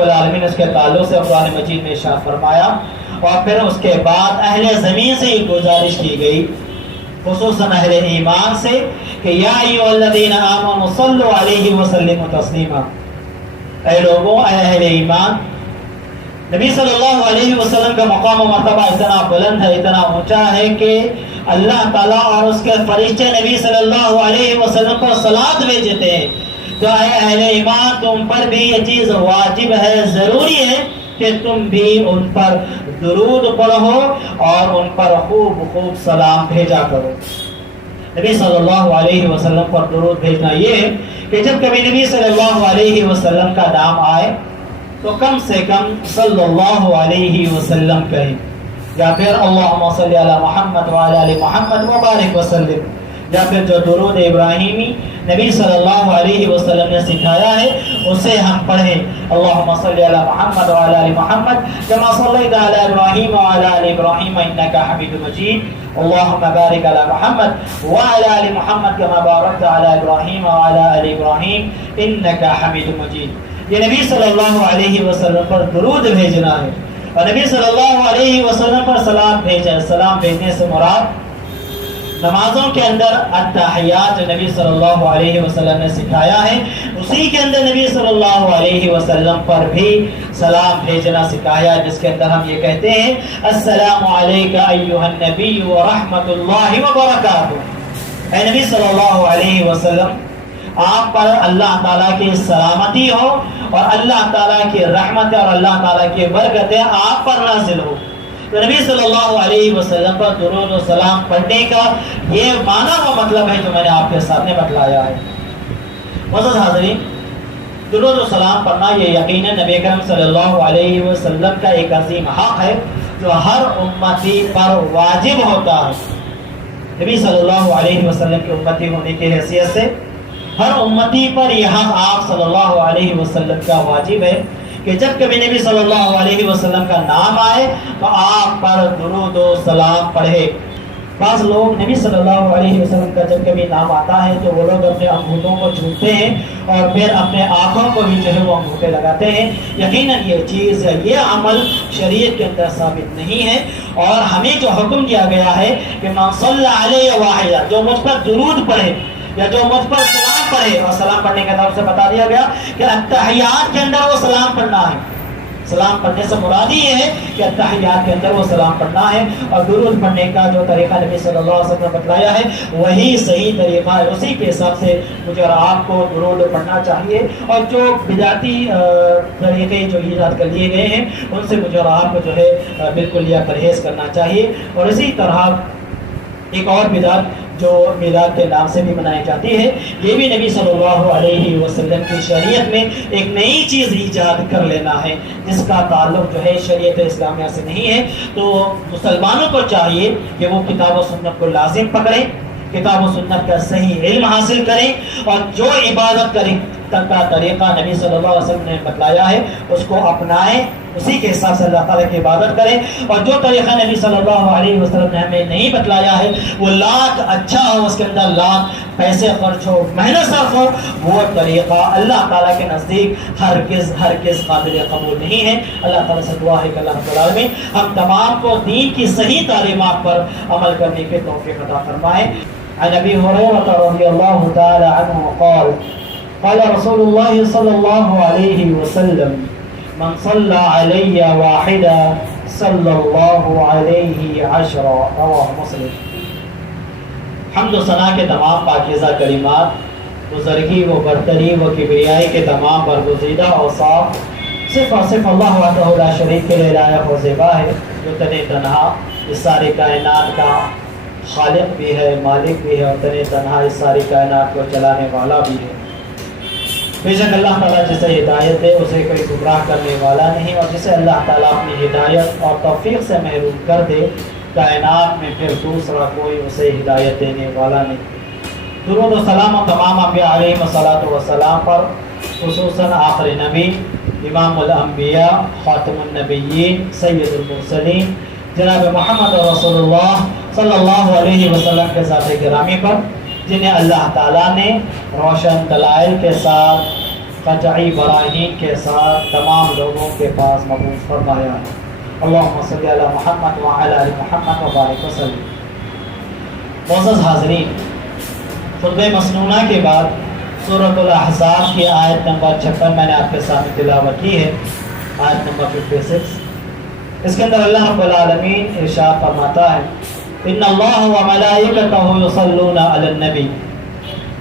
رب العالمین اس کے تعلق سے قرآن مجید میں ارشاد فرمایا، اور پھر اس کے بعد اہل زمین سے یہ گزارش کی گئی، خصوصاً اہل ایمان سے، کہ یا ایھا الذین آمنوا صلوا علیہ وسلموا تسلیما، اے لوگوں، اے اہل ایمان، نبی صلی اللہ علیہ وسلم کا مقام و مرتبہ اتنا بلند ہے، اتنا اونچا ہے کہ اللہ تعالیٰ اور اس کے فرشتے نبی صلی اللہ علیہ وسلم پر صلوات بھیجتے ہیں۔ تو اے اہل ایمان، تم پر بھی یہ چیز واجب ہے، ضروری ہے کہ تم بھی ان پر درود پڑھو اور ان پر خوب خوب سلام بھیجا کرو۔ نبی صلی اللہ علیہ وسلم پر درود بھیجنا یہ ہے کہ جب کبھی نبی صلی اللہ علیہ وسلم کا نام آئے تو کم سے کم صلی اللہ علیہ وسلم کہیں، یا پھر اللہم صلی علی محمد وعلی آل محمد وبارک وسلم، یا پھر جو درود ابراہیمی نبی صلی اللہ علیہ وسلم نے سکھایا ہے اسے ہم پڑھیں، اللہم صلی علی محمد وعلی آل محمد کما صلیت علی ابراہیم وعلی آل ابراہیم انک حمید مجید، اللہم بارک علی محمد وعلی آل محمد کما بارکت علی ابراہیم وعلی آل ابراہیم انک حمید مجید۔ یہ نبی صلی اللہ علیہ وسلم پر درود بھیجنا ہے، اور نبی صلی اللہ علیہ وسلم پر سلام بھیجنا۔ سلام بھیجنے سے مراد نمازوں کے اندر التحیات جو نبی صلی اللہ علیہ وسلم نے سکھایا ہے، اسی کے اندر نبی صلی اللہ علیہ وسلم پر بھی سلام بھیجنا سکھایا، جس کے اندر ہم یہ کہتے ہیں السلام علیک ایھا النبی ورحمۃ اللہ وبرکاتہ۔ اے نبی صلی اللہ علیہ وسلم، آپ پر اللہ تعالیٰ کی سلامتی ہو اور اللہ تعالیٰ کی رحمت اور اللہ تعالیٰ کی برکتیں آپ پر نازل ہو۔ تو نبی صلی اللہ علیہ وسلم پر درود و سلام پڑھنے کا یہ معنی و مطلب ہے جو میں نے آپ کے سامنے بتلایا ہے۔ معزز حاضرین، درود و سلام پڑھنا یہ یقیناً نبی کریم صلی اللہ علیہ وسلم کا ایک عظیم حق ہے جو ہر امتی پر واجب ہوتا ہے۔ نبی صلی اللہ علیہ وسلم کی امتی ہونے کی حیثیت سے ہر امتی پر یہ حق آپ صلی اللہ علیہ وسلم کا واجب ہے کہ جب کبھی نبی صلی اللہ علیہ وسلم کا نام آئے تو آپ پر درود و سلام پڑھے۔ بعض لوگ نبی صلی اللہ علیہ وسلم کا جب کبھی نام آتا ہے تو وہ لوگ اپنے انگوٹھوں کو چھوتے ہیں اور پھر اپنے آنکھوں کو بھی جو ہے وہ انگوٹھے لگاتے ہیں۔ یقیناً یہ چیز، یہ عمل شریعت کے اندر ثابت نہیں ہے، اور ہمیں جو حکم دیا گیا ہے کہ من صلی علیہ واحدہ، جو مجھ پر درود پڑھے یا جو مجھ پر سلام پڑھے، اور سلام پڑھنے کے طرف سے بتا دیا گیا کہ التحیات کے اندر وہ سلام پڑھنا ہے۔ سلام پڑھنے سے مراد یہ ہے کہ التحیات کے اندر وہ سلام پڑھنا ہے، اور درود پڑھنے کا جو طریقہ نبی صلی اللہ علیہ وسلم نے بتلایا ہے وہی صحیح طریقہ ہے، اسی کے حساب سے مجھے اور آپ کو درود پڑھنا چاہیے، اور جو بدعتی طریقے جو ایجاد کر لیے گئے ہیں ان سے مجھے اور آپ کو جو ہے بالکل یہ پرہیز کرنا چاہیے۔ اور اسی طرح ایک اور بدعت جو میلاد کے نام سے بھی منائی جاتی ہے، یہ بھی نبی صلی اللہ علیہ وسلم کی شریعت میں ایک نئی چیز ایجاد کر لینا ہے جس کا تعلق جو ہے شریعت اسلامیہ سے نہیں ہے۔ تو مسلمانوں کو چاہیے کہ وہ کتاب و سنت کو لازم پکڑیں، کتاب و سنت کا صحیح علم حاصل کریں، اور جو عبادت کریں کا طریقہ نبی صلی اللہ علیہ وسلم نے بتلایا ہے اس کو اپنائیں، اسی کے حساب سے اللہ تعالیٰ کی عبادت کریں، اور جو طریقہ نبی صلی اللہ علیہ وسلم نے ہمیں نہیں بتلایا ہے وہ لاکھ اچھا ہو، اس کے اندر لاکھ پیسے خرچ ہو، محنت صرف ہو، وہ طریقہ اللہ تعالیٰ کے نزدیک ہرگز قابل قبول نہیں ہے۔ اللہ تعالیٰ سے دعا ہے کہ اللہ رب العالمین ہم تمام کو دین کی صحیح تعلیمات پر عمل کرنے کی توفیق عطا فرمائے۔ عن ابی ہریرہ رضی اللہ تعالی عنہ قال قال رسول اللہ صلی اللہ علیہ وسلم من صلی علی واحدا صلی اللہ علیہ عشرا، رواہ مسلم۔ حمد و ثنا کے تمام پاکیزہ کلمات، بزرگی و برتری و کبریائی کے تمام برگزیدہ اوصاف صرف اور صرف اللہ وحدہ لا شریک کے لیے لائق و زیبا ہے، جو تنے تنہا اس ساری کائنات کا خالق بھی ہے، مالک بھی ہے، اور تنے تنہا اس ساری کائنات کو چلانے والا بھی ہے۔ بے شک اللہ تعالیٰ جسے ہدایت دے اسے کوئی گمراہ کرنے والا نہیں، اور جسے اللہ تعالیٰ اپنی ہدایت اور توفیق سے محروم کر دے کائنات میں پھر دوسرا کوئی اسے ہدایت دینے والا نہیں۔ درود و سلام و تمام انبیاء علیہم الصلاۃ والسلام پر، خصوصاً آخر نبی، امام الانبیاء، خاتم النبیین، سید المرسلین، جناب محمد رسول اللہ صلی اللہ علیہ وسلم کے ذات گرامی پر، جنہیں اللہ تعالیٰ نے روشن دلائل کے ساتھ قطعی براہین کے ساتھ تمام لوگوں کے پاس مبعوث فرمایا ہے۔ اللہم صلی علی محمد وعلی آل محمد وبارک وسلم۔ معزز حاضرین، خطبہ مسنونہ کے بعد سورۃ الاحزاب کی آیت نمبر 56 میں نے آپ کے سامنے تلاوت کی ہے، آیت نمبر 56۔ اس کے اندر اللہ رب العالمین ارشاد فرماتا ہے ان اللہ وملائکتہ یصلون علی النبی،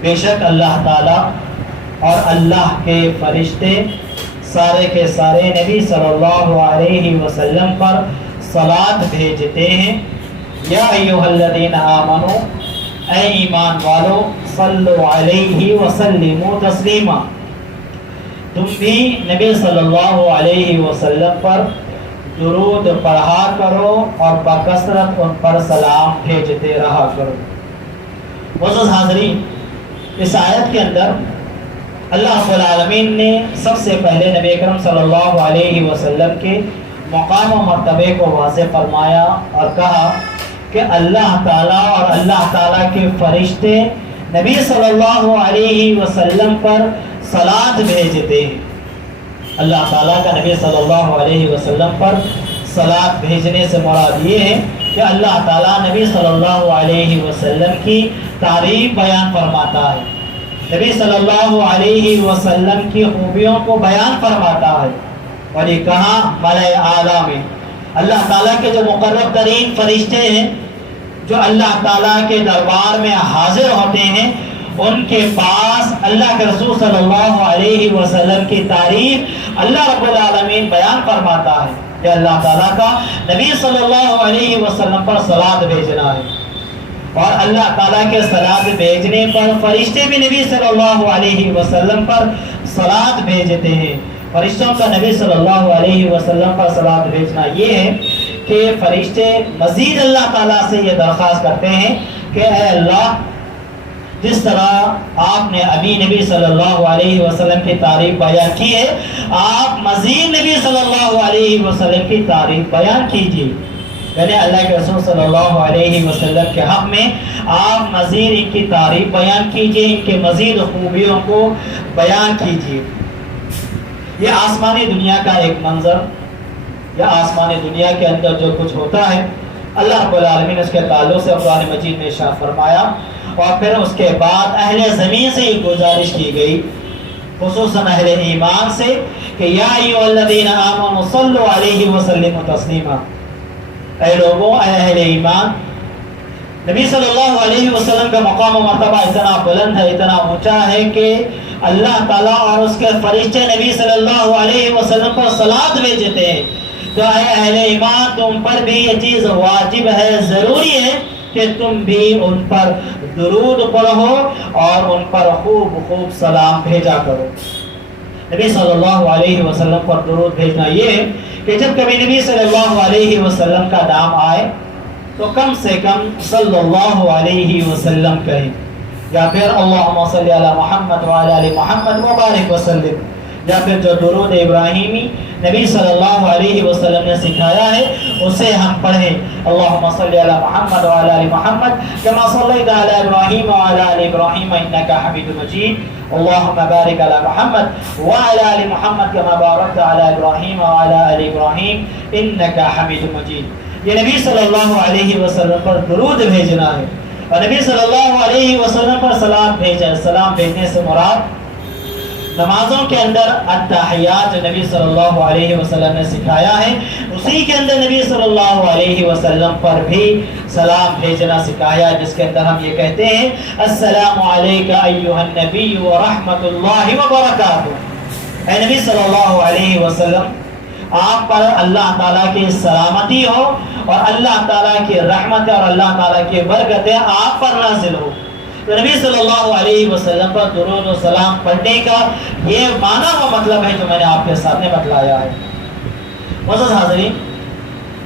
بے شک اللہ تعالیٰ اور اللہ کے فرشتے سارے کے سارے نبی صلی اللہ علیہ وسلم پر صلاۃ بھیجتے ہیں۔ یا ایھا الذین آمنوا، اے ایمان والو، صلو علیہ وسلموا تسلیما، تم بھی نبی صلی اللہ علیہ وسلم پر درود پڑھا کرو اور بکثرت ان پر سلام بھیجتے رہا کرو۔ معزز حاضرین، اس آیت کے اندر اللہ رب العالمین نے سب سے پہلے نبی اکرم صلی اللہ علیہ وسلم کے مقام و مرتبے کو واضح فرمایا اور کہا کہ اللہ تعالیٰ اور اللہ تعالیٰ کے فرشتے نبی صلی اللہ علیہ وسلم پر صلاۃ بھیجتے ہیں۔ اللہ تعالیٰ کا نبی صلی اللہ علیہ وسلم پر صلاۃ بھیجنے سے مراد یہ ہے کہ اللہ تعالیٰ نبی صلی اللہ علیہ وسلم کی تعریف بیان فرماتا ہے، نبی صلی اللہ علیہ وسلم کی خوبیوں کو بیان فرماتا ہے۔ اور یہ کہاں؟ ملائے اعلیٰ میں اللہ تعالیٰ کے جو مقرب ترین فرشتے ہیں، جو اللہ تعالیٰ کے دربار میں حاضر ہوتے ہیں، ان کے پاس اللہ کے رسول صلی اللہ علیہ وسلم کی تعریف اللہ رب العالمین بیان فرماتا ہے کہ اللہ تعالیٰ کا نبی صلی اللہ علیہ وسلم پر صلاۃ بھیجنا ہے۔ اور اللہ تعالیٰ کے صلاۃ بھیجنے پر فرشتے بھی نبی صلی اللہ علیہ وسلم پر صلاۃ بھیجتے ہیں۔ فرشتوں کا نبی صلی اللہ علیہ وسلم پر صلاۃ بھیجنا یہ ہے کہ فرشتے مزید اللہ تعالیٰ سے یہ درخواست کرتے ہیں کہ اے اللہ، جس طرح آپ نے ابھی نبی صلی اللہ علیہ وسلم کی تعریف بیان کی ہے، آپ مزید نبی صلی اللہ علیہ وسلم کی تعریف بیان کیجیے، یعنی اللہ کے رسول صلی اللہ علیہ وسلم کے حق میں آپ مزید ان کی تعریف بیان کیجیے، ان کے مزید خوبیوں کو بیان کیجیے۔ یہ آسمانی دنیا کا ایک منظر، یا آسمانی دنیا کے اندر جو کچھ ہوتا ہے، اللہ رب العالمین اس کے تعلق سے قرآن مجید میں ارشاد فرمایا، اور پھر اس کے بعد اہل زمین سے یہ گزارش کی گئی، خصوصاً اہل ایمان سے، کہ یا ایھا الذین آمنوا صلوا علیہ وسلموا تسلیما، اے لوگوں، اے اہل ایمان، نبی صلی اللہ علیہ وسلم کا مقام و مرتبہ اتنا بلند ہے، اتنا اونچا ہے کہ اللہ تعالیٰ اور اس کے فرشتے نبی صلی اللہ علیہ وسلم پر صلاۃ بھیجتے ہیں۔ تو اے اہل ایمان، تم پر بھی یہ چیز واجب ہے، ضروری ہے کہ تم بھی ان پر درود پڑھو اور ان پر خوب خوب سلام بھیجا کرو۔ نبی صلی اللہ علیہ وسلم پر درود بھیجنا یہ ہے کہ جب کبھی نبی صلی اللہ علیہ وسلم کا نام آئے تو کم سے کم صلی اللہ علیہ وسلم کہیں، یا پھر اللہم صلی علی محمد وعلی آل محمد وبارک وسلم، یا پھر جو درود ابراہیمی نبی صلی اللہ علیہ وسلم نے سکھایا ہے اسے ہم پڑھیں۔ اللہم صلی علی محمد وعلی آل محمد کما صلیت علی ابراہیم وعلی آل ابراہیم انک حمید مجید، اللہم بارک علی محمد وعلی آل محمد کما بارکت علی ابراہیم وعلی آل ابراہیم انک حمید مجید۔ یہ نبی صلی اللہ علیہ وسلم پر درود بھیجنا ہے، اور نبی صلی اللہ علیہ وسلم پر سلام بھیجنے سے مراد نمازوں کے اندر التحیات جو نبی صلی اللہ علیہ وسلم نے سکھایا ہے، اسی کے اندر نبی صلی اللہ علیہ وسلم پر بھی سلام بھیجنا سکھایا، جس کے اندر ہم یہ کہتے ہیں السلام علیک ایھا النبی ورحمۃ اللہ وبرکاتہ۔ اے نبی صلی اللہ علیہ وسلم، آپ پر اللہ تعالیٰ کی سلامتی ہو اور اللہ تعالیٰ کی رحمت اور اللہ تعالیٰ کی برکتیں آپ پر نازل ہو۔ تو نبی صلی اللہ علیہ وسلم پر درود و سلام پڑھنے کا یہ معنی و مطلب ہے جو میں نے آپ کے سامنے بتلایا ہے۔ معزز حاضرین،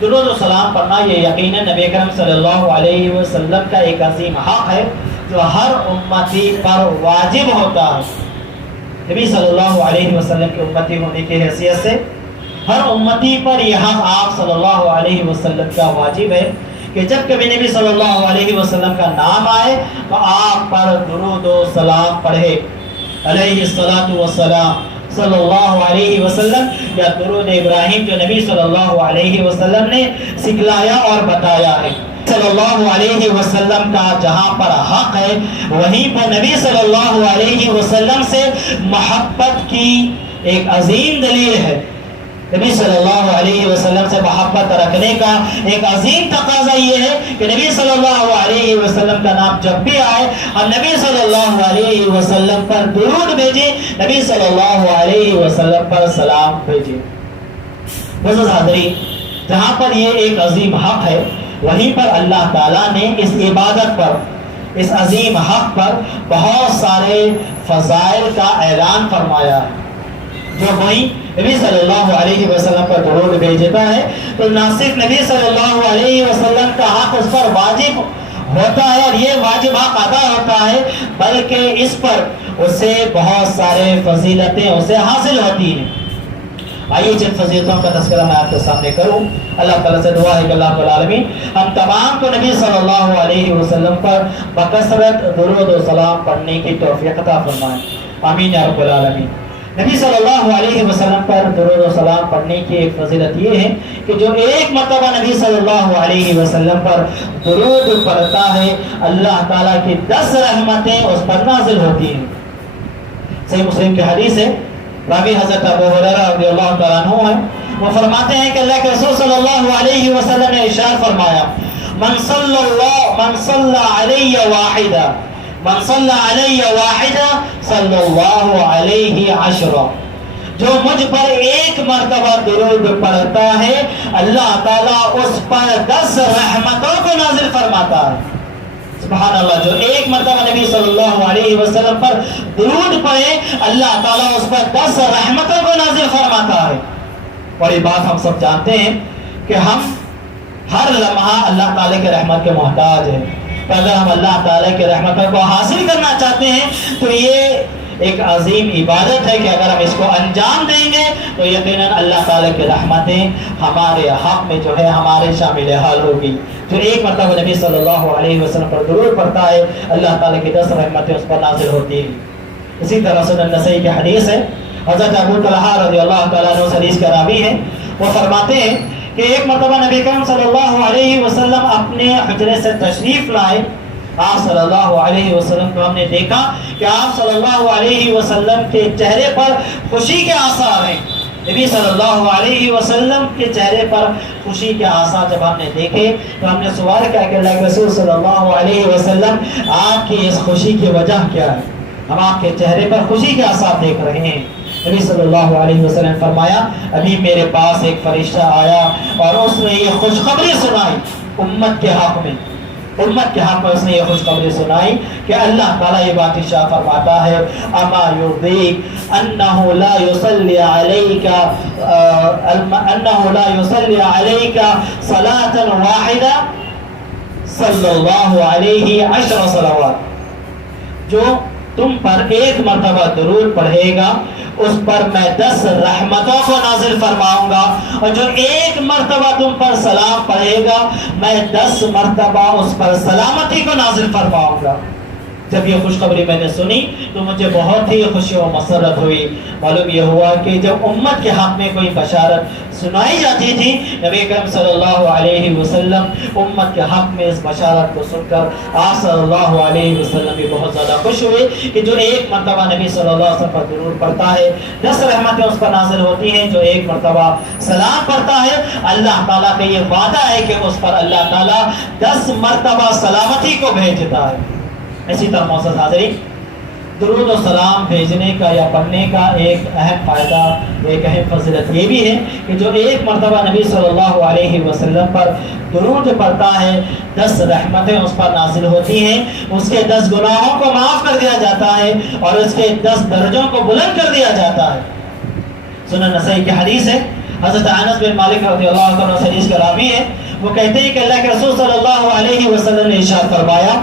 درود و سلام پڑھنا یہ یقیناً نبی کریم صلی اللہ علیہ وسلم کا ایک عظیم حق ہے جو ہر امتی پر واجب ہوتا ہے۔ نبی صلی اللہ علیہ وسلم کی امتی ہونے کی حیثیت سے ہر امتی پر یہ حق آپ صلی اللہ علیہ وسلم کا واجب ہے کہ جب کبھی نبی صلی اللہ علیہ وسلم کا نام آئے تو آپ پر درود و سلام پڑھے، علیہ الصلاۃ والسلام۔ صلی اللہ علیہ وسلم یا درود ابراہیم جو نبی صلی اللہ علیہ وسلم نے سکھلایا اور بتایا ہے۔ صلی اللہ علیہ وسلم کا جہاں پر حق ہے وہیں پر نبی صلی اللہ علیہ وسلم سے محبت کی ایک عظیم دلیل ہے۔ نبی صلی اللہ علیہ وسلم سے محبت رکھنے کا ایک عظیم تقاضا یہ ہے کہ نبی صلی اللہ علیہ وسلم کا نام جب بھی آئے ہم نبی صلی اللہ علیہ وسلم پر درود بھیجیں، نبی صلی اللہ علیہ وسلم پر سلام بھیجیں۔ عزیز حاضرین، جہاں پر یہ ایک عظیم حق ہے وہیں پر اللہ تعالیٰ نے اس عبادت پر، اس عظیم حق پر بہت سارے فضائل کا اعلان فرمایا ہے۔ جو وہی نبی صلی اللہ علیہ وسلم پر درود بھیجتا ہے تو نہ صرف نبی صلی اللہ علیہ وسلم کا حق اس پر واجب ہوتا ہے اور یہ واجب حق ادا ہوتا ہے، بلکہ اس پر اسے بہت سارے فضیلتیں اسے حاصل ہوتی ہیں۔ آئیے جن فضیلتوں کا تذکرہ میں آپ کے سامنے کروں۔ اللہ تعالیٰ سے دعا ہے کہ اللہ رب العالمین ہم تمام کو نبی صلی اللہ علیہ وسلم پر بکثرت درود و سلام پڑھنے کی توفیق عطا فرمائے، آمین یا رب العالمین۔ نبی صلی اللہ علیہ وسلم پر درود و سلام پڑھنے کی ایک فضیلت یہ ہے کہ جو ایک مرتبہ نبی صلی اللہ علیہ وسلم پر درود پڑھتا ہے اللہ تعالیٰ کی 10 رحمتیں اس پر نازل ہوتی ہیں۔ صحیح مسلم کی حدیث ہے، راوی حضرت ابو ہریرہ رضی اللہ تعالیٰ عنہ ہے، وہ فرماتے ہیں کہ اللہ کے رسول صلی اللہ علیہ وسلم نے ارشاد فرمایا من صلی علی واحدہ من صلی علی واحدہ صلی اللہ علیہ عشرہ، جو مجھ پر ایک مرتبہ درود پڑھتا ہے اللہ تعالیٰ اس پر 10 رحمتوں کو نازل فرماتا ہے۔ سبحان اللہ، جو ایک مرتبہ نبی صلی اللہ علیہ وسلم پر درود پڑھے اللہ تعالیٰ اس پر 10 رحمتوں کو نازل فرماتا ہے۔ اور یہ بات ہم سب جانتے ہیں کہ ہم ہر لمحہ اللہ تعالیٰ کے رحمت کے محتاج ہیں، تو اگر ہم اللہ تعالیٰ کے رحمتوں کو حاصل کرنا چاہتے ہیں تو یہ ایک عظیم عبادت ہے کہ اگر ہم اس کو انجام دیں گے تو یقیناً اللہ تعالیٰ کی رحمتیں ہمارے حق میں جو ہے ہمارے شامل حال ہوگی۔ جو ایک مرتبہ نبی صلی اللہ علیہ وسلم پر درود پڑھتا ہے اللہ تعالیٰ کی 10 رحمتیں اس پر نازل ہوتی ہیں۔ اسی طرح سنن نسائی کی حدیث ہے، حضرت ابو طلحہ رضی اللہ تعالیٰ عنہ اس حدیث کا راوی ہے، وہ فرماتے ہیں کہ ایک مرتبہ نبی کریم صلی اللہ علیہ وسلم اپنے حجرے سے تشریف لائے، آپ صلی اللہ علیہ وسلم کو ہم نے دیکھا کہ آپ صلی اللہ علیہ وسلم کے چہرے پر خوشی کے آثار ہیں۔ نبی صلی اللہ علیہ وسلم کے چہرے پر خوشی کے آثار جب ہم نے دیکھے تو ہم نے سوال کیا کہ اللہ کے رسول صلی اللہ علیہ وسلم آپ کی اس خوشی کی وجہ کیا ہے؟ ہم آپ کے چہرے پر خوشی کے آثار دیکھ رہے ہیں۔ نبی صلی اللہ علیہ وسلم نے فرمایا ابھی میرے پاس ایک فرشتہ آیا اور اس نے یہ خوشخبری سنائی امت کے حق میں، امت کے حق میں اس نے یہ خوشخبری سنائی کہ اللہ تعالیٰ یہ بات ارشاد فرماتا ہے اما یرضیک انہ لا یصلی علیک صلاۃ واحدہ صلی اللہ علیہ 10 صلوات، جو تم پر ایک مرتبہ درود پڑھے گا اس پر میں 10 رحمتوں کو نازل فرماؤں گا، اور جو ایک مرتبہ تم پر سلام پڑھے گا میں 10 مرتبہ اس پر سلامتی کو نازل فرماؤں گا۔ جب یہ خوشخبری میں نے سنی تو مجھے بہت ہی خوشی و مسرت ہوئی۔ معلوم یہ ہوا کہ جب امت کے حق میں کوئی بشارت سنائی جاتی تھی نبی کریم صلی اللہ علیہ وسلم امت کے حق میں اس بشارت کو سن کر آپ صلی اللہ علیہ وسلم بھی بہت زیادہ خوش ہوئے کہ جو ایک مرتبہ نبی صلی اللہ علیہ وسلم پر درود پڑھتا ہے 10 رحمتیں اس پر نازل ہوتی ہیں، جو ایک مرتبہ سلام پڑھتا ہے اللہ تعالیٰ کا یہ وعدہ ہے کہ اس پر اللہ تعالیٰ 10 مرتبہ سلامتی کو بھیجتا ہے۔ اسی طرح معزز حاضرین، درود و سلام بھیجنے کا یا پڑھنے کا ایک اہم فائدہ، ایک اہم فضیلت یہ بھی ہے کہ جو ایک مرتبہ نبی صلی اللہ علیہ وسلم پر درود پڑھتا ہے 10 رحمتیں اس پر نازل ہوتی ہیں، اس کے 10 گناہوں کو معاف کر دیا جاتا ہے اور اس کے 10 درجوں کو بلند کر دیا جاتا ہے۔ سنن نسائی کی حدیث ہے، حضرت انس بن مالک رضی اللہ عنہ اس حدیث کا راوی ہے، وہ کہتے ہیں کہ اللہ کے رسول صلی اللہ علیہ وسلم نے ارشاد فرمایا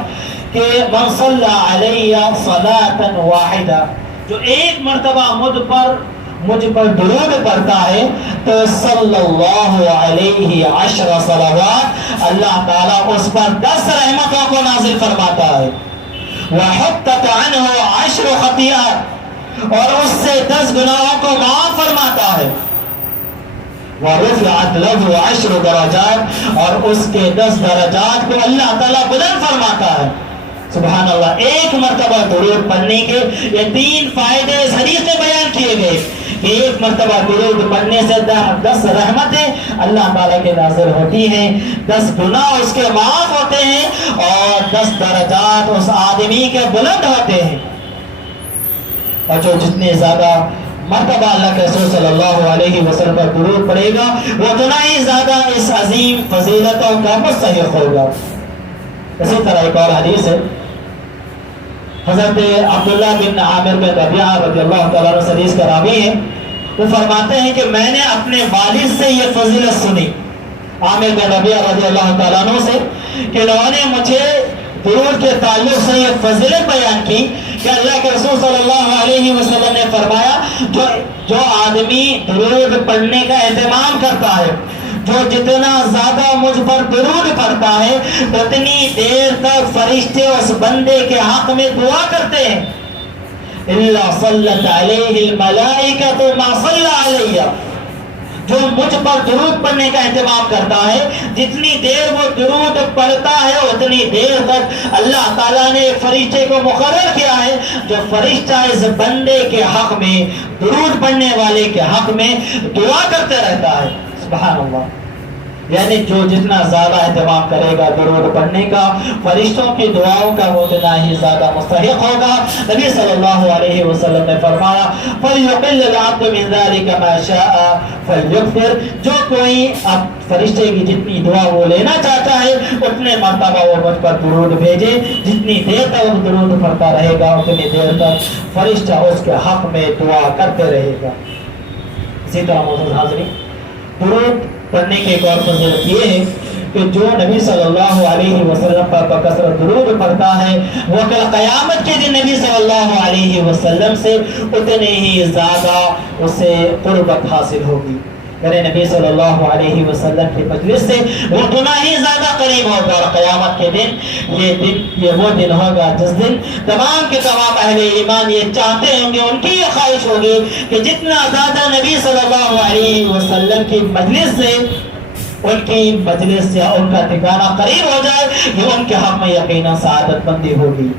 کہ من صلی علی صلاۃ واحدہ، جو ایک مرتبہ مجھ پر درود پڑھتا ہے تو صلی اللہ علیہ 10 صلوات، اللہ تعالیٰ اس پر 10 رحمتوں کو نازل فرماتا ہے۔ وحطت عنہ 10 خطیئات، اور اس سے 10 گناہوں کو معاف فرماتا ہے. وَرُفِعَتْ لَهُ 10 درجات، اور اس کے 10 درجات کو اللہ تعالیٰ بلند فرماتا ہے. سبحان اللہ. ایک مرتبہ درود پڑھنے کے یہ 3 فائدے اس حدیث میں بیان کیے گئے کہ ایک مرتبہ درود پڑھنے سے 10 رحمتیں اللہ تعالیٰ کے نازل ہوتی ہیں، 10 گناہ اس کے معاف ہوتے ہیں، اور 10 درجات اس آدمی کے بلند ہوتے ہیں. اور جو جتنے زیادہ مرتبہ اللہ کے رسول صلی اللہ علیہ وسلم پر درود پڑے گا وہ اتنا ہی زیادہ اس عظیم فضیلتوں کا مستحق ہوگا. اسی طرح ایک اور حدیث ہے، حضرت عبداللہ بن عامر بن ربیعہ رضی اللہ تعالیٰ عنہ حدیث کا راوی ہیں. وہ فرماتے ہیں کہ میں نے اپنے والد سے یہ فضیلت سنی، عامر بن ربیعہ رضی اللہ تعالیٰ عنہ سے، کہ لوگوں نے مجھے درود کے تعلق سے یہ فضیلت بیان کی کہ اللہ کے رسول صلی اللہ علیہ وسلم نے فرمایا جو آدمی درود پڑھنے کا اہتمام کرتا ہے، جو جتنا زیادہ مجھ پر درود پڑھتا ہے اتنی دیر تک فرشتے اس بندے کے حق میں دعا کرتے ہیں. الا صلت علیہ الملائکۃ ما صلی علیہ، جو مجھ پر درود پڑھنے کا اہتمام کرتا ہے جتنی دیر وہ درود پڑھتا ہے اتنی دیر تک اللہ تعالیٰ نے ایک فرشتے کو مقرر کیا ہے جو فرشتہ اس بندے کے حق میں، درود پڑھنے والے کے حق میں دعا کرتے رہتا ہے. سبحان اللہ. یعنی جو جتنا زیادہ اہتمام کرے گا درود پڑھنے کا، فرشتوں کی دعاؤں کا، وہ اتنا ہی زیادہ مستحق ہوگا. نبی صلی اللہ علیہ وسلم نے فرمایا فَلْيُقِلِّ الْعَبْدُ مِنْ ذَلِكَ مَا شَاءَ فَلْيُكْثِرْ، جو کوئی اب فرشتے کی جتنی دعا وہ لینا چاہتا ہے اتنے مرتبہ وہ مجھ پر درود بھیجے. جتنی دیر تک وہ درود پڑھتا رہے گا اتنی دیر تک فرشتہ اس کے حق میں دعا کرتے رہے گا. اسی طرح معزز حاضرین، درود پڑھنے کی ایک اور فضیلت یہ ہے کہ جو نبی صلی اللہ علیہ وسلم پر بکثرت درود پڑھتا ہے وہ کل قیامت کے دن نبی صلی اللہ علیہ وسلم سے اتنے ہی زیادہ اسے قربت حاصل ہوگی. یعنی نبی صلی اللہ علیہ وسلم کی مجلس سے وہ اتنا ہی زیادہ قریب ہوگا. اور قیامت کے دن یہ وہ دن ہوگا جس دن تمام کے تمام اہل ایمان یہ چاہتے ہوں گے، ان کی یہ خواہش ہوگی کہ جتنا زیادہ نبی صلی اللہ علیہ وسلم کی مجلس سے، ان کی مجلس یا ان کا ٹھکانہ قریب ہو جائے، یہ ان کے حق میں یقینا سعادت مندی ہوگی.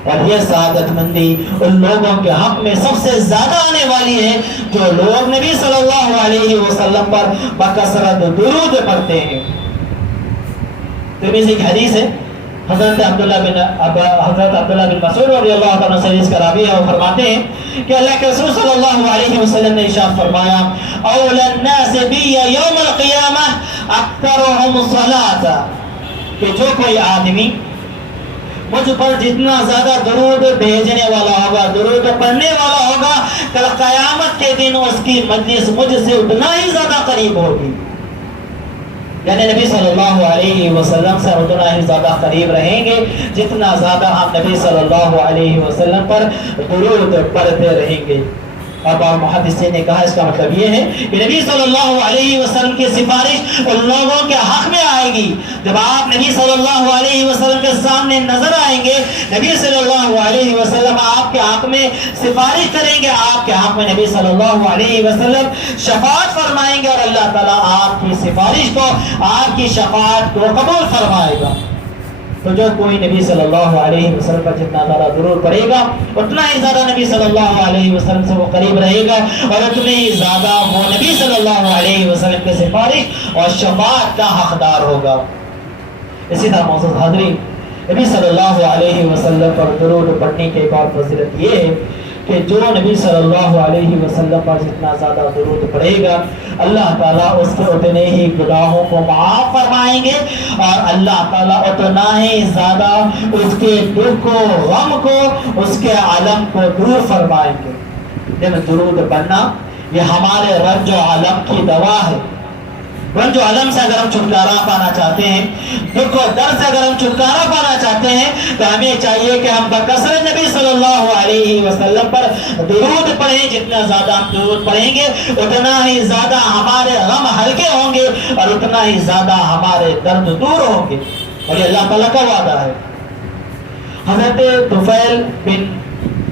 اور یہ سعادت مندی ان لوگوں کے حق میں سب سے زیادہ آنے والی ہے جو لوگ نبی صلی اللہ علیہ وسلم پر بکثرت درود پڑھتے ہیں. ترمذی کی حدیث ہے، حضرت عبداللہ بن مسعود رضی اللہ عنہ سے حدیث کا راوی ہے، وہ فرماتے ہیں کہ اللہ کے رسول صلی اللہ علیہ وسلم نے ارشاد فرمایا اول الناس بی یوم القیامہ اکثرهم صلاۃ، کہ جو کوئی آدمی مجھ پر جتنا زیادہ درود بھیجنے والا ہوگا، درود پڑھنے والا ہوگا، کل قیامت کے دن اس کی مجلس مجھ سے اتنا ہی زیادہ قریب ہوگی. یعنی نبی صلی اللہ علیہ وسلم سے اتنا ہی زیادہ قریب رہیں گے جتنا زیادہ ہم نبی صلی اللہ علیہ وسلم پر درود پڑھتے رہیں گے. اب محدثین نے کہا اس کا مطلب یہ ہے کہ نبی صلی اللہ علیہ وسلم کی سفارش ان لوگوں کے حق میں آئے گی. جب آپ نبی صلی اللہ علیہ وسلم کے سامنے نظر آئیں گے، نبی صلی اللہ علیہ وسلم آپ کے حق میں سفارش کریں گے، آپ کے حق میں نبی صلی اللہ علیہ وسلم شفاعت فرمائیں گے، اور اللہ تعالیٰ آپ کی سفارش کو، آپ کی شفاعت کو قبول فرمائے گا. تو جو کوئی نبی صلی اللہ علیہ وسلم پر جتنا زیادہ درود پڑے گا اتنا ہی زیادہ نبی صلی اللہ علیہ وسلم سے وہ قریب رہے گا، اور اتنے ہی زیادہ وہ نبی صلی اللہ علیہ وسلم کے سفارش اور شفاعت کا حقدار ہوگا. اسی طرح معزز حاضرین، نبی صلی اللہ علیہ وسلم پر درود پڑھنے کی ایک اور فضیلت یہ ہے کہ جو نبی صلی اللہ علیہ وسلم پر جتنا زیادہ درود پڑھے گا اللہ تعالیٰ اس کے اتنے ہی گناہوں کو معاف فرمائیں گے، اور اللہ تعالیٰ اتنا ہی زیادہ اس کے دکھ کو، غم کو، اس کے عالم کو دور فرمائیں گے. لیکن درود پڑھنا یہ ہمارے رنج و عالم کی دوا ہے. رنج و علم سے اگر ہم چھٹکارا پانا چاہتے ہیں، دکھ و درد سے اگر ہم چھٹکارا پانا چاہتے ہیں، تو ہمیں چاہیے کہ ہم بکثرت نبی صلی اللہ علیہ وسلم پر درود پڑھیں. جتنا زیادہ ہم درود پڑھیں گے اتنا ہی زیادہ ہمارے غم ہلکے ہوں گے، اور اتنا ہی زیادہ ہمارے درد دور ہوں گے. اور یہ اللہ تعالیٰ کا وعدہ ہے. حضرت طفیل بن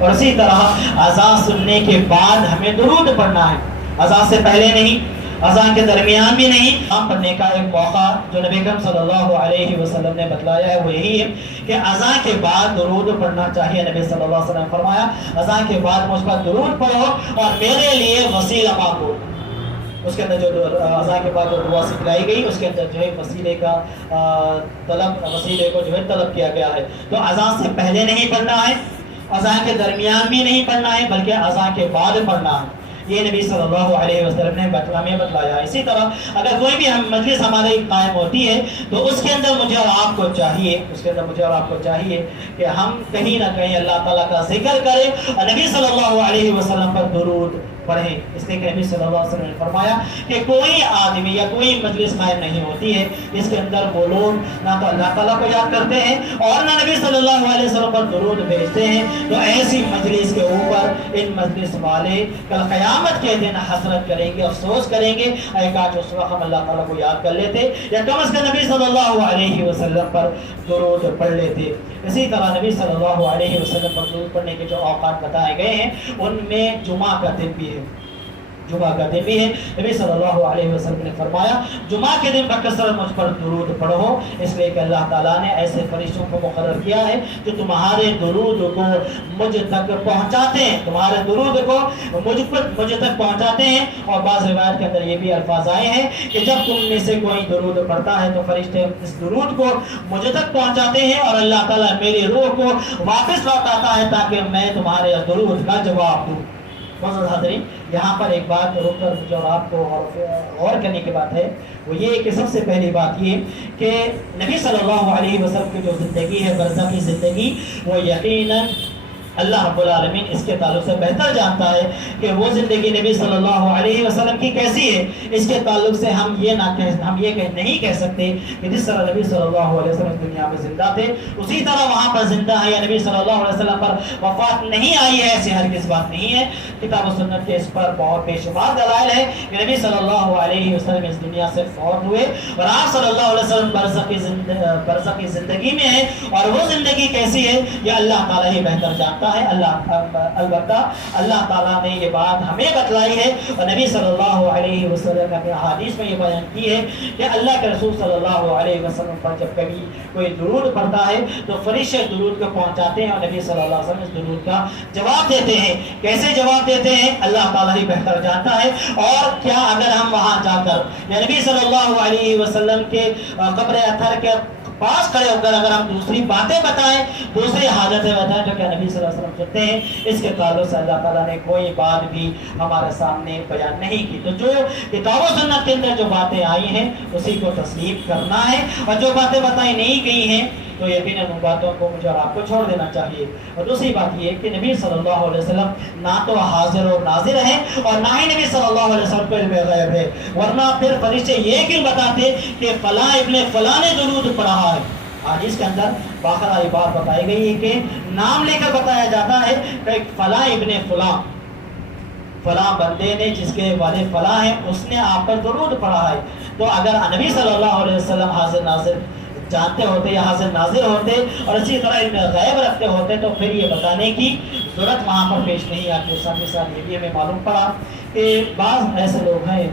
اور اسی طرح اذان سننے کے بعد ہمیں درود پڑھنا ہے، اذان سے پہلے نہیں، اذان کے درمیان بھی نہیں۔ اذان پڑھنے کا ایک موقع جو نبی اکرم صلی اللہ علیہ وسلم نے بتلایا ہے وہ یہی ہے کہ اذان کے بعد درود پڑھنا چاہیے۔ نبی صلی اللہ علیہ وسلم نے فرمایا اذان کے بعد مجھ پر درود پڑھو اور میرے لیے وسیلہ مانگو۔ اس کے اندر جو اذان کے بعد جو دعا سکھلائی گئی اس کے اندر جو ہے وسیلے کا طلب، وسیلے کو جو ہے طلب کیا گیا ہے۔ تو اذان سے پہلے نہیں پڑھنا ہے، اذان کے درمیان بھی نہیں پڑھنا ہے، بلکہ اذان کے بعد پڑھنا ہے، یہ نبی صلی اللہ علیہ وسلم نے ہمیں بتلایا۔ اسی طرح اگر کوئی بھی مجلس ہمارے قائم ہوتی ہے تو اس کے اندر مجھے اور آپ کو چاہیے کہ ہم کہیں نہ کہیں اللہ تعالیٰ کا ذکر کریں اور نبی صلی اللہ علیہ وسلم پر درود پڑھیں۔ اس لیے کہ نبی صلی اللہ علیہ وسلم نے فرمایا کہ کوئی آدمی یا کوئی مجلس قائم نہیں ہوتی ہے جس کے اندر وہ لوگ نہ تو اللہ تعالیٰ کو یاد کرتے ہیں اور نہ نبی صلی اللہ علیہ وسلم پر درود بھیجتے ہیں، تو ایسی مجلس کے اوپر ان مجلس والے کل قیامت کے دن حسرت کریں گے، افسوس کریں گے، اے کاش اس وقت ہم اللہ تعالیٰ کو یاد کر لیتے یا کم از کم نبی صلی اللہ علیہ وسلم پر درود پڑھ لیتے۔ اسی طرح نبی صلی اللہ علیہ وسلم پر درود پڑھنے کے جو اوقات بتائے گئے ہیں ان میں جمعہ کا دن بھی ہے، جمعہ کا دن بھی ہے۔ نبی صلی اللہ علیہ وسلم نے فرمایا جمعہ کے دن بکثرت مجھ پر درود پڑھو، اس لیے کہ اللہ تعالیٰ نے ایسے فرشتوں کو مقرر کیا ہے جو تمہارے درود کو مجھ تک پہنچاتے ہیں، تمہارے درود کو مجھ تک پہنچاتے ہیں۔ اور بعض روایت کے اندر یہ بھی الفاظ آئے ہیں کہ جب تم میں سے کوئی درود پڑھتا ہے تو فرشتے اس درود کو مجھ تک پہنچاتے ہیں اور اللہ تعالیٰ میری روح کو واپس لوٹاتا ہے تاکہ میں تمہارے درود کا جواب دوں۔ معزز حاضرین، یہاں پر ایک بات رک کر جو آپ کو غور کرنے کی بات ہے وہ یہ کہ سب سے پہلی بات یہ کہ نبی صلی اللہ علیہ وسلم کی جو زندگی ہے برزخی زندگی، وہ یقیناً اللہ رب العالمین اس کے تعلق سے بہتر جانتا ہے کہ وہ زندگی نبی صلی اللہ علیہ وسلم کی کیسی ہے۔ اس کے تعلق سے ہم یہ نہیں کہہ سکتے کہ جس طرح نبی صلی اللہ علیہ وسلم دنیا میں زندہ تھے اسی طرح وہاں پر زندہ ہے، یا نبی صلی اللہ علیہ وسلم پر وفات نہیں آئی ہے، ایسی ہرگز بات نہیں ہے۔ کتاب و سنت کے اس پر بہت بے شمار دلائل ہے کہ نبی صلی اللہ علیہ وسلم اس دنیا سے فوت ہوئے اور آپ صلی اللہ علیہ وسلم برزخی زندگی میں ہیں، اور وہ زندگی کیسی ہے یہ اللہ تعالیٰ ہی بہتر جانتا ہے۔ البتہ اللہ تعالیٰ نے یہ بات ہمیں بتلائی ہے اور نبی صلی اللہ علیہ وسلم نے احادیث میں یہ بیان کی ہے کہ اللہ کے رسول صلی اللہ علیہ وسلم پر جب کبھی کوئی درود پڑھتا ہے تو فرشتے درود کو پہنچاتے ہیں اور نبی صلی اللہ علیہ وسلم اس درود کا جواب دیتے ہیں۔ کیسے جواب دیتے ہیں اللہ تعالیٰ ہی بہتر جانتا ہے۔ اور کیا اگر ہم وہاں جا کر یا نبی صلی اللہ علیہ وسلم کے قبر اطہر کے پاس کھڑے ہو کر اگر ہم دوسری باتیں بتائیں، دوسری حاجتیں بتائیں جو کہ نبی صلی اللہ علیہ وسلم سنتے ہیں، اس کے تعلق سے اللہ تعالیٰ نے کوئی بات بھی ہمارے سامنے بیان نہیں کی۔ تو جو کتاب و سنت کے اندر جو باتیں آئی ہیں اسی کو تسلیم کرنا ہے، اور جو باتیں بتائی نہیں گئی ہیں تو یقیناً ان باتوں کو مجھے اور آپ کو چھوڑ دینا چاہیے۔ اور دوسری بات یہ کہ نبی صلی اللہ علیہ وسلم نہ تو حاضر اور ناظر ہیں اور نہ ہی نبی صلی اللہ علیہ وسلم پر علم غیب ہے، ورنہ پھر فرشتے یہ کیوں بتاتے کہ فلاں ابن فلاں نے درود پڑھا ہے۔ آج اس کے اندر باقاعدہ یہ بات بتائی گئی ہے کہ نام لے کر بتایا جاتا ہے کہ فلاں ابن فلاں، فلاں بندے نے جس کے والد فلاں ہیں اس نے آپ پر درود پڑھا ہے۔ تو اگر نبی صلی اللہ علیہ وسلم حاضر ناظر جانتے ہوتے یا حاضر ناظر ہوتے اور اسی طرح علم غیب رکھتے ہوتے تو پھر یہ بتانے کی ضرورت وہاں پر پیش نہیں آتی۔ ساتھ ہی ساتھ یہ بھی ہمیں معلوم پڑا کہ بعض ایسے لوگ ہیں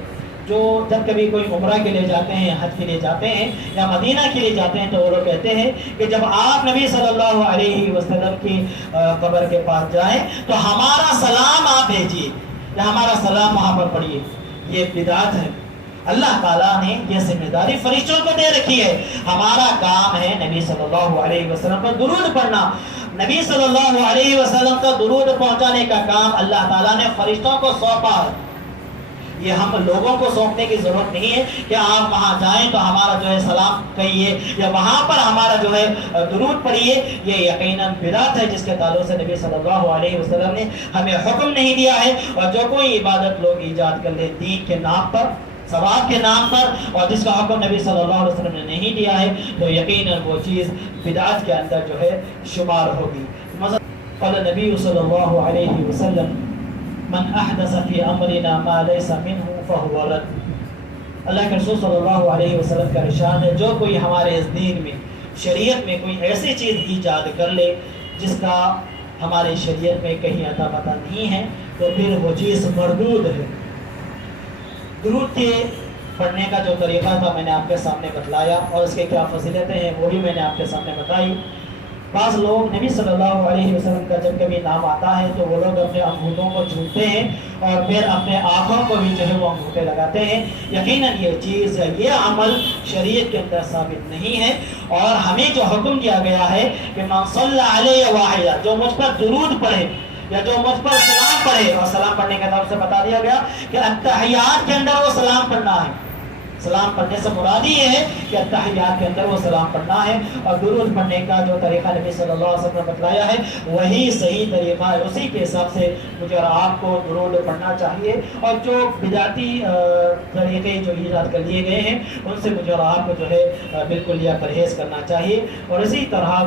جو جب کبھی کوئی عمرہ کے لیے جاتے ہیں، حج کے لیے جاتے ہیں یا مدینہ کے لیے جاتے ہیں تو وہ لوگ کہتے ہیں کہ جب آپ نبی صلی اللہ علیہ وسلم کی قبر کے پاس جائیں تو ہمارا سلام آپ بھیجیے یا ہمارا سلام وہاں پر پڑھیے۔ یہ بدعت ہے۔ اللہ تعالیٰ نے یہ ذمہ داری فرشتوں کو دے رکھی ہے۔ ہمارا کام ہے نبی صلی اللہ علیہ وسلم پر درود پڑھنا۔ نبی صلی اللہ علیہ وسلم کا درود پہنچانے کا کام اللہ تعالیٰ نے فرشتوں کو سونپا ہے۔ یہ ہم لوگوں کو سونپنے کی ضرورت نہیں ہے کہ آپ وہاں جائیں تو ہمارا جو ہے سلام کہیے یا وہاں پر ہمارا جو ہے درود پڑھیے۔ یہ یقیناً بدعت ہے جس کے تعلق سے نبی صلی اللہ علیہ وسلم نے ہمیں حکم نہیں دیا ہے۔ اور جو کوئی عبادت لوگ ایجاد کر لیں دین کے نام پر، ثواب کے نام پر، اور جس کا حکم نبی صلی اللہ علیہ وسلم نے نہیں دیا ہے تو یقیناً وہ چیز بدعت کے اندر جو ہے شمار ہوگی۔ قال نبی صلی اللہ علیہ وسلم من احدث فی امرنا ما لیس منہ فہو رد۔ اللہ کے رسول صلی اللہ علیہ وسلم کا ارشاد ہے جو کوئی ہمارے اس دین میں، شریعت میں کوئی ایسی چیز ایجاد کر لے جس کا ہماری شریعت میں کہیں عطا پتہ نہیں ہے تو پھر وہ چیز مردود ہے۔ درود کے پڑھنے کا جو طریقہ تھا میں نے آپ کے سامنے بتلایا، اور اس کے کیا فضیلتیں ہیں وہ بھی میں نے آپ کے سامنے بتائی۔ بعض لوگ نبی صلی اللہ علیہ وسلم کا جب کبھی نام آتا ہے تو وہ لوگ اپنے انگوٹھوں کو چھوتے ہیں اور پھر اپنے آنکھوں کو بھی جو ہے وہ انگوٹھے لگاتے ہیں۔ یقیناً یہ چیز، یہ عمل شریعت کے اندر ثابت نہیں ہے، اور ہمیں جو حکم دیا گیا ہے کہ من صلی علیہ واحدہ، جو مجھ پر درود پڑھے یا جو مجھ پر سلام پڑھے، اور سلام پڑھنے کے طرف سے بتا دیا گیا کہ التحیات کے اندر وہ سلام پڑھنا ہے۔ سلام پڑھنے سے مراد یہ ہے کہ التحیات کے اندر وہ سلام پڑھنا ہے، اور درود پڑھنے کا جو طریقہ نبی صلی اللہ علیہ وسلم نے بتلایا ہے وہی صحیح طریقہ ہے، اسی کے حساب سے مجھے اور آپ کو درود پڑھنا چاہیے، اور جو بدعتی طریقے جو ایجاد کر لیے گئے ہیں ان سے مجھے اور آپ کو جو ہے بالکل یہ پرہیز کرنا چاہیے۔ اور اسی طرح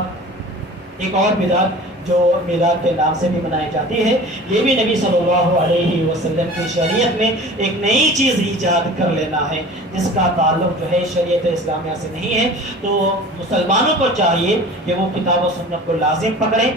ایک اور بدعت جو میلاد کے نام سے بھی منائی جاتی ہے، یہ بھی نبی صلی اللہ علیہ وسلم کی شریعت میں ایک نئی چیز ایجاد کر لینا ہے جس کا تعلق جو ہے شریعت اسلامیہ سے نہیں ہے۔ تو مسلمانوں کو چاہیے کہ وہ کتاب و سنت کو لازم پکڑیں،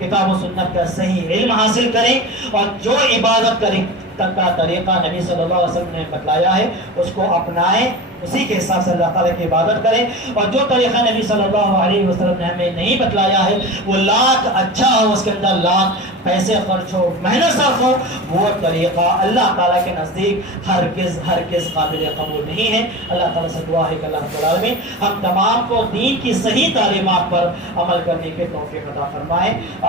کتاب و سنت کا صحیح علم حاصل کریں، اور جو عبادت کریں کا طریقہ نبی صلی اللہ علیہ وسلم نے بتلایا ہے اس کو اپنائیں، اسی کے حساب سے اللہ تعالیٰ کی عبادت کریں، اور جو طریقہ نبی صلی اللہ علیہ وسلم نے ہمیں نہیں بتلایا ہے وہ لاکھ اچھا ہو، اس کے اندر لاکھ پیسے خرچ ہو، محنت صرف ہو، وہ طریقہ اللہ تعالیٰ کے نزدیک ہرگز قابل قبول نہیں ہے۔ اللہ تعالیٰ سے دعا ہے کہ اللہ رب العالمین ہم تمام کو دین کی صحیح تعلیمات پر عمل کرنے کے توفیق عطا فرمائے۔